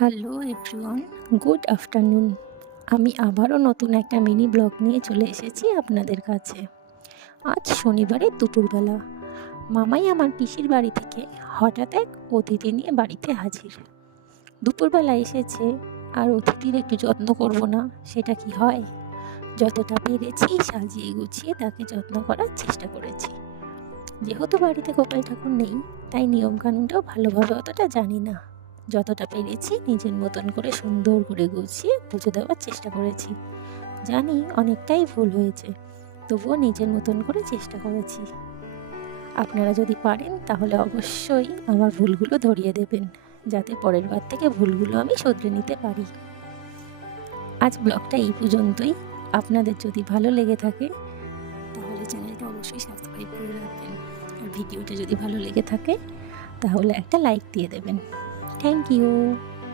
Hello everyone, good afternoon. আমি আবারও নতুন একটা মিনি ব্লগ নিয়ে চলে এসেছি আপনাদের কাছে। আজ শনিবারের দুপুরবেলা মামাই আমার পিসির বাড়ি থেকে হঠাৎ এক অতিথি নিয়ে বাড়িতে হাজির। দুপুরবেলা এসেছে আর অতিথির একটু যত্ন করব না, সেটা কি হয়? যতটা পেরেছি সাজিয়ে গুছিয়ে তাকে যত্ন করার চেষ্টা করেছি। যেহেতু বাড়িতে গোপাল ঠাকুর নেই, তাই নিয়মকানুনটাও ভালোভাবে অতটা জানি না। যতটা পেরেছি নিজের মতন করে সুন্দর করে গুছিয়ে পুজো দেওয়ার চেষ্টা করেছি। জানি অনেকটাই ভুল হয়েছে, তবুও নিজের মতন করে চেষ্টা করেছি। আপনারা যদি পারেন তাহলে অবশ্যই আমার ভুলগুলো ধরিয়ে দেবেন, যাতে পরের বার থেকে ভুলগুলো আমি শুধরে নিতে পারি। আজ ব্লগটা এই পর্যন্তই। আপনাদের যদি ভালো লেগে থাকে তাহলে চ্যানেলটা অবশ্যই সাবস্ক্রাইব করে রাখবেন, আর ভিডিওটা যদি ভালো লেগে থাকে তাহলে একটা লাইক দিয়ে দেবেন। Thank you.